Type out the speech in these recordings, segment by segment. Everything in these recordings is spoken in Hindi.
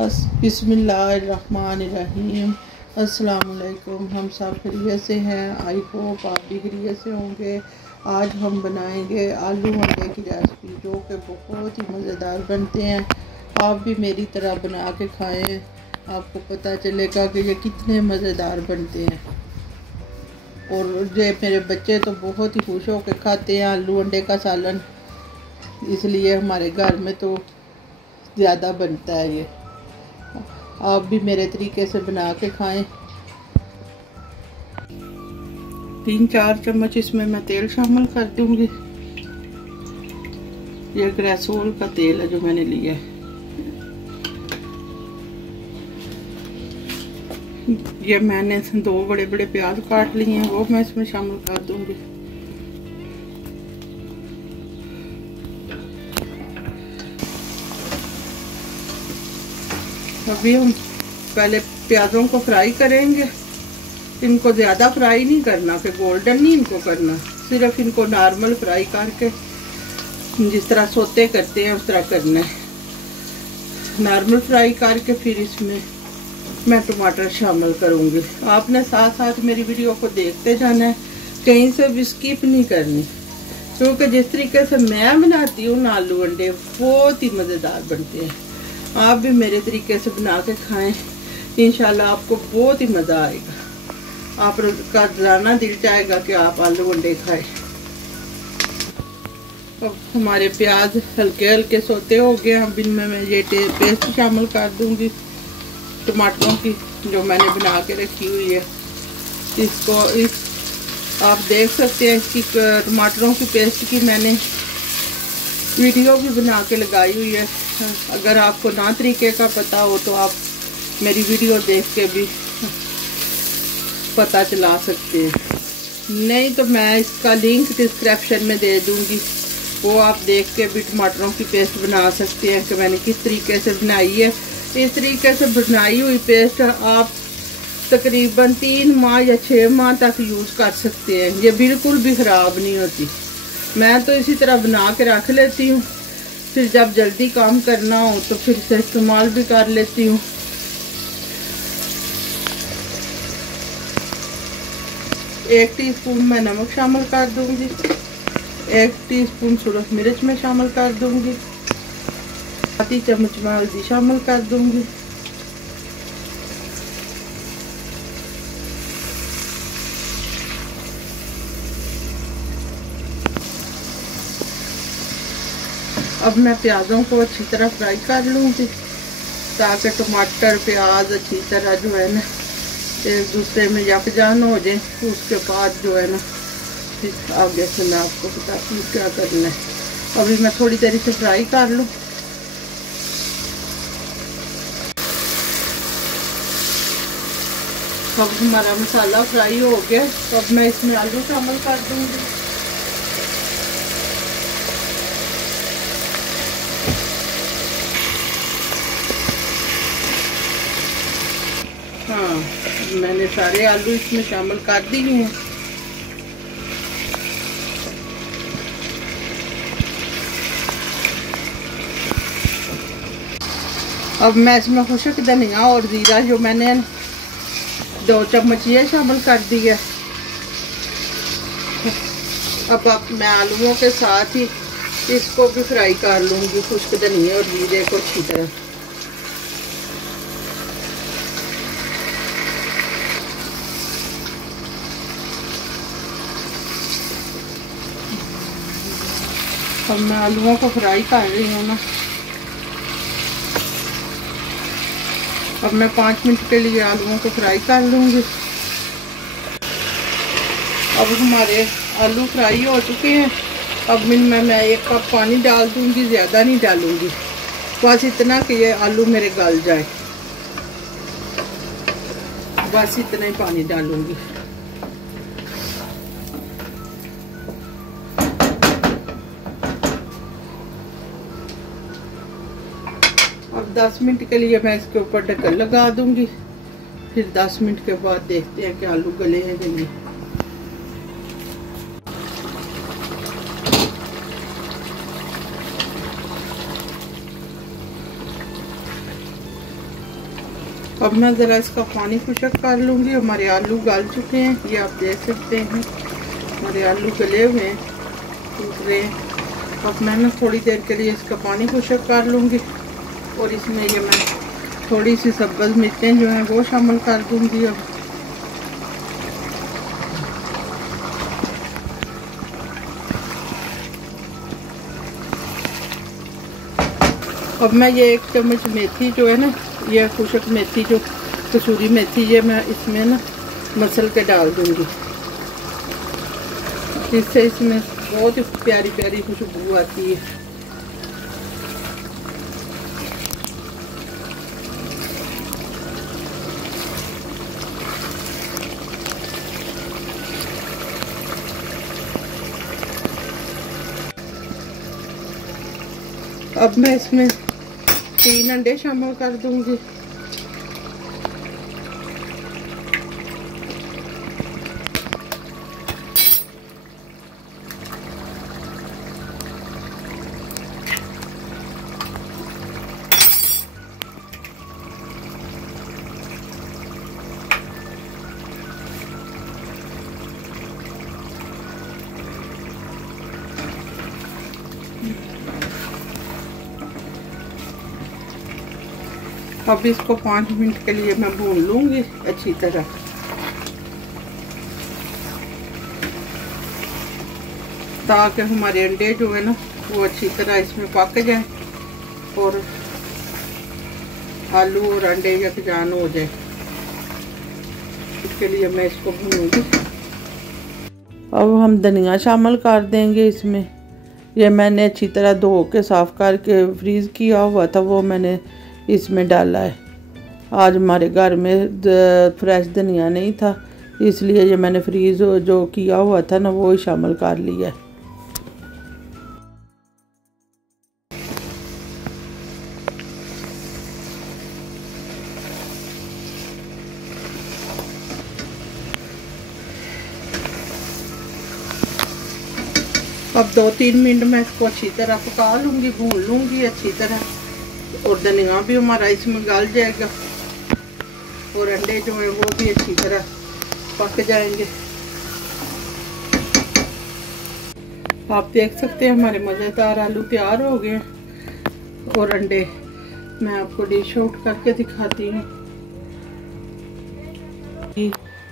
बिस्मिल्लाहिर्रहमानिर्रहीम। अस्सलामुअलैकुम। हम सब खैरियत से हैं। आई होप आप भी खैरियत से होंगे। आज हम बनाएंगे आलू अंडे की रेसिपी, जो कि बहुत ही मज़ेदार बनते हैं। आप भी मेरी तरह बना के खाएं, आपको पता चलेगा कि ये कितने मज़ेदार बनते हैं। और ये मेरे बच्चे तो बहुत ही खुश होकर खाते हैं आलू अंडे का सालन, इसलिए हमारे घर में तो ज़्यादा बनता है ये। आप भी मेरे तरीके से बना के खाएं। 3-4 चम्मच इसमें मैं तेल शामिल कर दूंगी। ये ग्रेसोल का तेल है जो मैंने लिया है। ये मैंने 2 बड़े बड़े प्याज काट लिए हैं, वो मैं इसमें शामिल कर दूंगी। अभी हम पहले प्याज़ों को फ्राई करेंगे। इनको ज़्यादा फ्राई नहीं करना, कि गोल्डन नहीं इनको करना, सिर्फ इनको नॉर्मल फ्राई करके जिस तरह सोते करते हैं उस तरह करना है। नॉर्मल फ्राई करके फिर इसमें मैं टमाटर शामिल करूँगी। आपने साथ साथ मेरी वीडियो को देखते जाना है, कहीं से भी स्किप नहीं करनी, क्योंकि जिस तरीके से मैं बनाती हूँ आलू अंडे बहुत ही मज़ेदार बनते हैं। आप भी मेरे तरीके से बना के खाएं, इंशाल्लाह आपको बहुत ही मज़ा आएगा। आपका जाना दिल चाहेगा कि आप आलू अंडे खाएं। अब हमारे प्याज हल्के हल्के सोते हो गए। अब इनमें मैं ये पेस्ट शामिल कर दूंगी टमाटरों की, जो मैंने बना के रखी हुई है। आप देख सकते हैं इसकी टमाटरों की पेस्ट की मैंने वीडियो भी बना के लगाई हुई है। अगर आपको ना तरीके का पता हो तो आप मेरी वीडियो देख के भी पता चला सकते हैं, नहीं तो मैं इसका लिंक डिस्क्रिप्शन में दे दूंगी। वो आप देख के भी टमाटरों की पेस्ट बना सकते हैं कि मैंने किस तरीके से बनाई है। इस तरीके से बनाई हुई पेस्ट आप तकरीबन 3 माह या 6 माह तक यूज़ कर सकते हैं। ये बिल्कुल भी ख़राब नहीं होती। मैं तो इसी तरह बना के रख लेती हूँ, फिर जब जल्दी काम करना हो तो फिर से इस्तेमाल भी कर लेती हूँ। एक टीस्पून मैं नमक शामिल कर दूंगी। 1 टीस्पून सूरज मिर्च में शामिल कर दूंगी। 1 चम्मच में हल्दी शामिल कर दूंगी। अब मैं प्याज़ों को अच्छी तरह फ्राई कर लूँगी, ताकि टमाटर प्याज अच्छी तरह जो है ना एक दूसरे में यकजान हो जाए। उसके बाद जो है ना फिर आगे से मैं आपको बताती हूँ क्या करना है। अभी मैं थोड़ी देर से फ्राई कर लूँ। अब हमारा मसाला फ्राई हो गया, तो अब मैं इसमें आलू शामिल कर दूँगी। हाँ, मैंने सारे आलू इसमें शामिल कर दिए हैं। अब मैं इसमें खुशक धनिया और जीरा जो मैंने 2 चम्मच ये शामिल कर दिया। अब मैं आलूओं के साथ ही इसको भी फ्राई कर लूँगी, खुश्क धनिया और जीरे को अच्छी तरह। अब मैं आलूओं को फ्राई कर रही हूँ ना। अब मैं 5 मिनट के लिए आलूओं को फ्राई कर लूँगी। अब हमारे आलू फ्राई हो चुके हैं। अब इनमें मैं 1 कप पानी डाल दूँगी, ज़्यादा नहीं डालूँगी, बस इतना कि ये आलू मेरे गल जाए, बस इतना ही पानी डालूँगी। अब 10 मिनट के लिए मैं इसके ऊपर ढक्कन लगा दूंगी। फिर 10 मिनट के बाद देखते हैं कि आलू गले हैं कि नहीं। अब मैं ज़रा इसका पानी खुशक कर लूँगी। हमारे आलू गल चुके हैं, ये आप देख सकते हैं हमारे आलू गले हुए हैं, टूट रहे हैं। अब मैं ना थोड़ी देर के लिए इसका पानी खुशक कर लूँगी और इसमें ये मैं थोड़ी सी सब्ज़ मिर्चें जो हैं वो शामिल कर दूँगी। अब मैं ये 1 चम्मच मेथी जो है ना, ये खुशक मेथी जो कसूरी मेथी, ये मैं इसमें ना मसल के डाल दूँगी, जिससे इसमें बहुत ही प्यारी प्यारी खुशबू आती है। अब मैं इसमें 3 अंडे शामिल कर दूंगी। अब इसको 5 मिनट के लिए मैं भून लूँगी अच्छी तरह। ताकि हमारे अंडे जो है ना वो अच्छी तरह इसमें पक जाए और आलू और अंडे यकजान हो जाए, इसके लिए मैं इसको भूनूंगी। अब हम धनिया शामिल कर देंगे इसमें। ये मैंने अच्छी तरह धो के साफ़ करके फ्रीज़ किया हुआ था, वो मैंने इसमें डाला है। आज हमारे घर में फ्रेश धनिया नहीं था, इसलिए ये मैंने फ्रीज़ जो किया हुआ था ना वो ही शामिल कर लिया है। अब 2-3 मिनट मैं इसको अच्छी तरह पका लूँगी, भून लूँगी अच्छी तरह, और धनिया भी हमारा इसमें गल जाएगा और अंडे जो हैं वो भी अच्छी तरह पक जाएंगे। आप देख सकते हैं हमारे मज़ेदार आलू तैयार हो गए और अंडे मैं आपको डिश आउट करके दिखाती हूँ।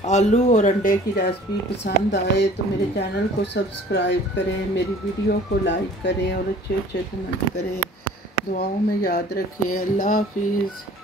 आलू और अंडे की रेसिपी पसंद आए तो मेरे चैनल को सब्सक्राइब करें, मेरी वीडियो को लाइक करें और अच्छे अच्छे कमेंट करें। दुआओं में याद रखें। अल्लाह हाफिज़।